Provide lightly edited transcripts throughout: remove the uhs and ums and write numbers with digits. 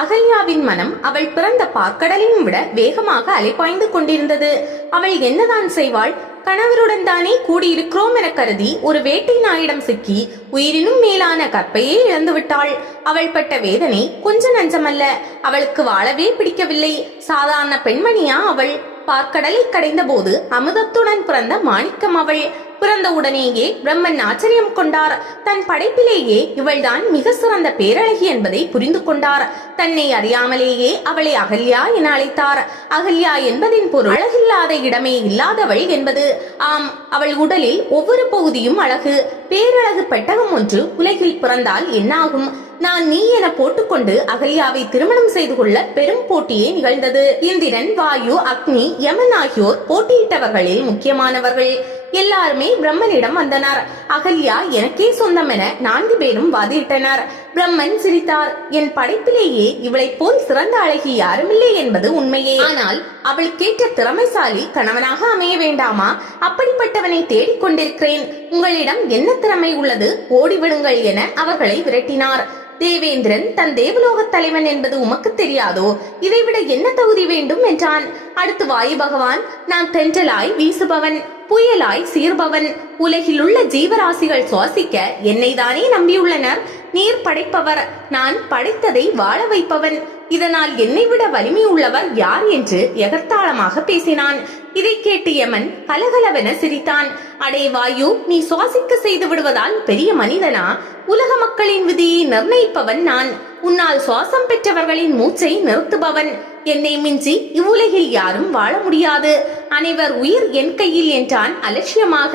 அகல்யாவின் மனம் அவள் பிறந்த பார்க்கடலையும் விட வேகமாக அலைபாய்ந்து கொண்டிருந்தது. அவள் என்னதான் செய்வாள்? கணவருடன் தானே கூடியிருக்கிறோம் என கருதி ஒரு வேட்டை நாயிடம் சிக்கி உயிரினும் மேலான கற்பையே இழந்துவிட்டாள். அவள் பட்ட வேதனை கொஞ்ச நஞ்சமல்ல. அவளுக்கு வாழவே பிடிக்கவில்லை. சாதாரண பெண்மணியா அவள்? பார்க்கடலை கடைந்த போது அமுதத்துடன் பிறந்த மாணிக்கம் அவள். பிறந்த உடனேயே பிரம்மன் ஆச்சரியம் கொண்டார். தன் படைப்பிலேயே இவள்தான் மிக சிறந்த பேரழகி என்பதை புரிந்து கொண்டார். தன்னை அறியாமலேயே அவளை அகல்யா என அழைத்தார். அகல்யா என்பதின் பொருள் அழகில்லாத இடமே இல்லாதவள் என்பது. ஆம், அவள் உடலில் ஒவ்வொரு பகுதியும் அழகு. பேரழகு பெட்டகம் ஒன்று உலகில் பிறந்தால் என்னாகும்? நான் நீ என போட்டுக்கொண்டு அகல்யாவை திருமணம் செய்து கொள்ள பெரும் போட்டியே நிகழ்ந்தது. இந்திரன், வாயு, அக்னி, யமன் ஆகியோர் போட்டியிட்டவர்களில் முக்கியமானவர்கள். எல்லாருமே பிரம்மனிடம் வந்தனர். அகல்யா எனக்கே சொந்தம் என 4 பேரும் வாதிட்டனர். பிரம்மன் சிரித்தார். என் படைப்பிலேயே இவளை போல் சிறந்த அழகி யாருமில்லை என்பது உண்மையே. ஆனால் அவளுக்கேற்ற திறமைசாலி கணவனாக அமைய வேண்டாமா? அப்படிப்பட்டவனை தேடிக்கொண்டிருக்கிறேன். உங்களிடம் என்ன திறமை உள்ளது? ஓடிவிடுங்கள் என அவர்களை விரட்டினார். தேவேந்திரன் தன் தேவலோக தலைவன் என்பது உமக்கு தெரியாதோ? இதைவிட என்ன தகுதி வேண்டும் என்றான். அடுத்து வாயு பகவான், நான் தென்றலாய் வீசுபவன், புயலாய் சீர்பவன். உலகில் உள்ள ஜீவராசிகள் சுவாசிக்க என்னை தானே நம்பியுள்ளனர். நீர் படைப்பவர், நான் படைத்ததை வாழ வைப்பவன். இதனால் என்னை விட வலிமை உள்ளவர் யார் என்று எகத்தாளமாக பேசினான். இதை கேட்டு யமன் கலகலவென சிரித்தான். அடே வாயு, நீ சுவாசிக்க செய்து விடுவதால் பெரிய மனிதனா? உலக மக்களின் விதியை நிர்ணயிப்பவன் நான். உன்னால் சுவாசம் பெற்றவர்களின் மூச்சை நிறுத்துபவன். என்னை மிஞ்சி இவ்வுலகில் யாரும் வாழ முடியாது. அனைவர் உயிர் என் கையில் என்றான் அலட்சியமாக.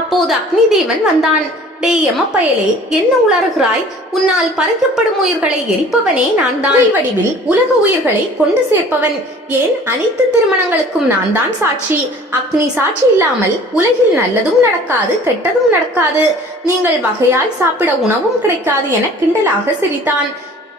அப்போது அக்னி தேவன் வந்தான். டே யமப்பயலே, என்ன உளறுகிறாய்? உன்னால் பறிக்கப்படும் உயிர்களை எரிப்பவனே நான் தான். வடிவில் உலக உயிர்களை கொண்டு சேர்ப்பவன். ஏன் அனைத்து திருமணங்களுக்கும் நான் தான் சாட்சி. அக்னி சாட்சி இல்லாமல் உலகில் நல்லதும் நடக்காது, கெட்டதும் நடக்காது. நீங்கள் வகையாய் சாப்பிட உணவும் கிடைக்காது என கிண்டலாக சிரித்தான்.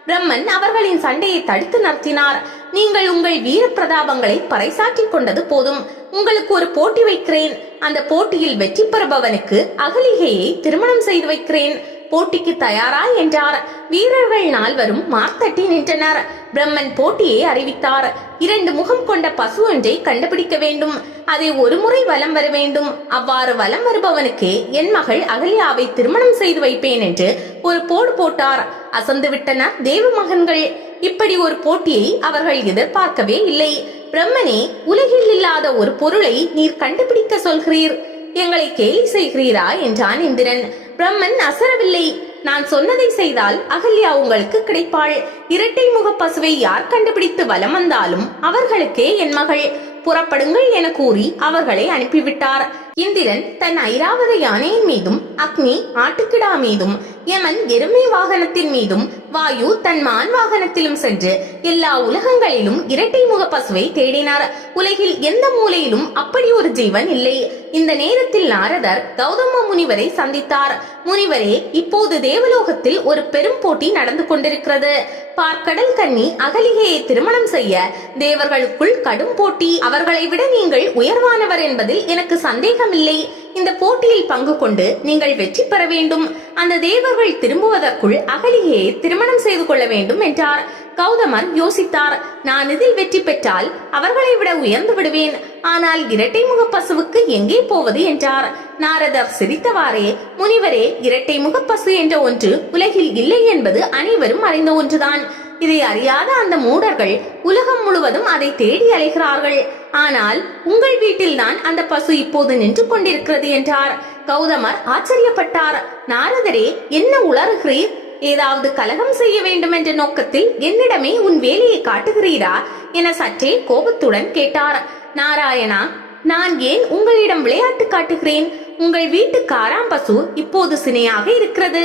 பிரம்மன் அவர்களின் சண்டையை தடுத்து நிறுத்தினார். நீங்கள் உங்கள் வீர பிரதாபங்களை பறைசாற்றிக் கொண்டது போதும். உங்களுக்கு ஒரு போட்டி வைக்கிறேன். அந்த போட்டியில் வெற்றி பெறுபவனுக்கு அகலிகையை திருமணம் செய்து வைக்கிறேன். போட்டிக்கு தயாரா என்றார். வீரர்கள் 4 மார்த்தட்டி நின்றனர். பிரம்மன் போட்டியை அறிவித்தார். 2 முகம் கொண்ட பசு ஒன்றை கண்டுபிடிக்க வேண்டும். அதை ஒரு முறை வலம் வர வேண்டும். அவ்வாறு வலம் வருபவனுக்கே என் மகள் அகல்யாவை திருமணம் செய்து வைப்பேன் என்று ஒரு போடு போட்டார். அசந்து விட்டனர் தேவ மகன்கள். இப்படி ஒரு போட்டியை அவர்கள் எதிர்பார்க்கவே இல்லை. பிரம்மனே, உலகில் இல்லாத ஒரு பொருளை நீர் கண்டுபிடிக்க சொல்கிறீர். எங்களை கேலி செய்கிறீரா என்றான் இந்திரன். பிரம்மன் அசரவில்லை. நான் சொன்னதை செய்தால் அகல்யா உங்களுக்கு கிடைப்பாள். இரட்டை முக பசுவை யார் கண்டுபிடித்து வலம் வந்தாலும் அவர்களுக்கே என் மகள். புறப்படுங்கள் என கூறி அவர்களை அனுப்பிவிட்டார். இந்திரன் தன் ஐராவத யானையின் மீதும், அக்னி ஆட்டுக்கிடா மீதும், யமன் எருமை வாகனத்தின் மீதும், வாயு தன் மான் வாகனத்திலும் சென்று எல்லா உலகங்களிலும் இரட்டை முக பசுவை தேடினார். உலகில் எந்த மூலையிலும் அப்படி ஒரு ஜீவன் இல்லை. இந்த நேரத்தில் நாரதர் கௌதம முனிவரை சந்தித்தார். முனிவரே, இப்போது தேவலோகத்தில் ஒரு பெரும் போட்டி நடந்து கொண்டிருக்கிறது. பார்க்கடல் கன்னி அகலிகையை திருமணம் செய்ய தேவர்களுக்குள் கடும் போட்டி. அவர்களை விட நீங்கள் உயர்வானவர் என்பதில் எனக்கு சந்தேகமில்லை. இந்த போட்டியில் பங்கு கொண்டு நீங்கள் வெற்றி பெற வேண்டும். அந்த தேவர்கள் திரும்புவதற்குள் அகலிகையை திருமணம் செய்து கொள்ள வேண்டும் என்றார். கௌதமர் யோசித்தார். நான் இதில் வெற்றி பெற்றால் அவர்களை விட உயர்ந்து விடுவேன். ஆனால் இரட்டை முக பசுவுக்கு எங்கே போவது என்றார். நாரதர் சிரித்தவாறே, முனிவரே, இரட்டை முக பசு என்ற ஒன்று உலகில் இல்லை என்பது அனைவரும் அறிந்த ஒன்றுதான். இதை அறியாத அந்த மூடர்கள் உலகம் முழுவதும் அதை தேடி அலைகிறார்கள். ஆனால் உங்கள் வீட்டில்தான் அந்த பசு இப்போது நின்று கொண்டிருக்கிறது என்றார். கௌதமர் ஆச்சரியப்பட்டார். நாரதரே, என்ன உளறுகிறீர்? ஏதாவது கலகம் செய்ய வேண்டும் என்ற நோக்கத்தில் என்னிடமே உன் வேலையை காட்டுகிறீரா என சற்றே கோபத்துடன் கேட்டார். நாராயணா, நான் ஏன் உங்களிடம் விளையாட்டு காட்டுகிறேன்? உங்கள் வீட்டு காராம்பசு இப்போது சினையாக இருக்கிறது.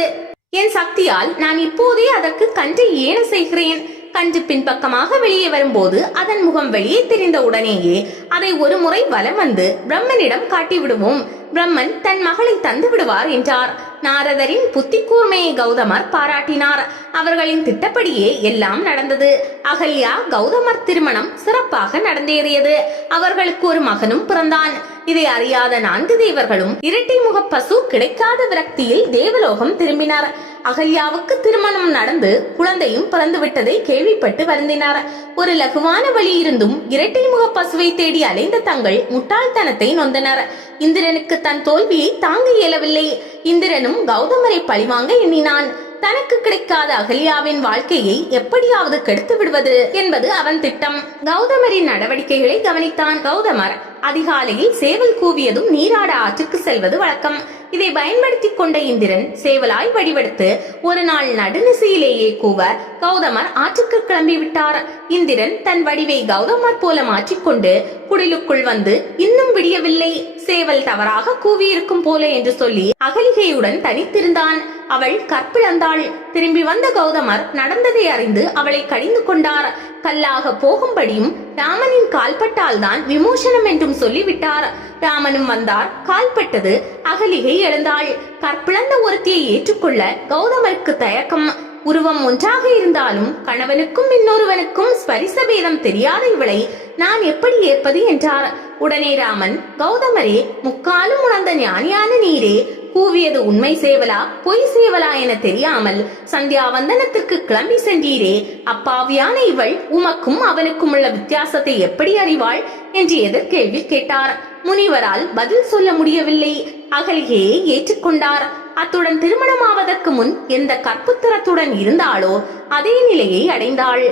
என் சக்தியால் நான் இப்போதே அதற்கு கன்றை ஏன செய்கிறேன். கன்று பின்பக்கமாக வெளியே வரும்போது அதன் முகம் வெளியே தெரிந்த உடனேயே அதை ஒரு முறை வலம் வந்து பிரம்மனிடம் காட்டிவிடுவோம். பிரம்மன் தன் மகளை தந்து விடுவார் என்றார். நாரதரின் புத்தி கூர்மையை கௌதமர் பாராட்டினார். அவர்களின் திட்டப்படியே எல்லாம் நடந்தது. அகல்யா கௌதமர் திருமணம் சிறப்பாக நடந்தேறியது. அவர்களுக்கு ஒரு மகனும் பிறந்தான். இதை அறியாத 4 தேவர்களும் இரட்டை முக பசு கிடைக்காத விரக்தியில் தேவலோகம் திரும்பினார். அகல்யாவுக்கு திருமணம் நடந்து குழந்தையும் பிறந்து விட்டதை கேள்விப்பட்டு வருந்தினார். ஒரு லகுவான வழி இருந்தும் இரட்டை முக பசுவை தேடி அலைந்த தங்கள் முட்டாள்தனத்தை நொந்தனர். இந்திரனுக்கு தன் தோல்வியை தாங்க இயலவில்லை. இந்திரனும் கௌதமரை பழிவாங்க எண்ணினான். தனக்கு கிடைக்காத அகல்யாவின் வாழ்க்கையை எப்படியாவது கெடுத்து விடுவது என்பது அவன் திட்டம். கௌதமரின் நடவடிக்கைகளை கவனித்தான். கௌதமர் அதிகாலையில் சேவல் கூவியதும் நீராட ஆற்றுக்கு செல்வது வழக்கம். இதை பயன்படுத்திக் கொண்ட இந்திரன் சேவலாய் வடிவெடுத்து ஒரு நாள் நடுநிசையிலேயே கூவ கௌதமர் ஆற்றுக்கு கிளம்பி விட்டார். இந்திரன் தன் வடிவை கௌதமர் போல மாற்றிக்கொண்டு குடிலுக்குள் வந்து இன்னும் விடியவில்லை, சேவல் தவறாக கூவியிருக்கும் போல என்று சொல்லி அகலிகையுடன் தனித்திருந்தான். அவள் கற்பிழந்தாள். திரும்பி வந்த கௌதமர் நடந்ததை அறிந்து அவளை கடிந்து கொண்டார். கல்லாக போகும்படியும் ராமனின் கால்பட்டால் தான் விமோசனம் என்றும் சொல்லிவிட்டார். ராமனும் வந்தார். கால்பட்டது. அகலிகை எழுந்தாள். கற்பிழந்த ஒருத்தியை ஏற்றுக்கொள்ள கௌதமருக்கு தயக்கம். உருவம் ஒன்றாக இருந்தாலும் கணவனுக்கும் இன்னொருவனுக்கும் ஸ்பரிச பேதம் தெரியாத இவளை நான் எப்படி ஏற்பது என்றார். உடனே ராமன், கௌதமரே, முக்காலும் உணர்ந்த ஞானியான நீரே, கூவியது உண்மை சேவலா பொய் சேவலா என தெரியாமல் சந்தியாவந்தனத்திற்கு கிளம்பி சென்றீரே, அப்பாவியான இவள் உமக்கும் அவனுக்கும் உள்ள வித்தியாசத்தை எப்படி அறிவாள் என்று எதிர்கேள்வி கேட்டார். முனிவரால் பதில் சொல்ல முடியவில்லை. அகலிகையை ஏற்றுக்கொண்டார். அத்துடன் திருமணமாவதற்கு முன் எந்த கற்புத்திறத்துடன் இருந்தாளோ அதே நிலையை அடைந்தாள்.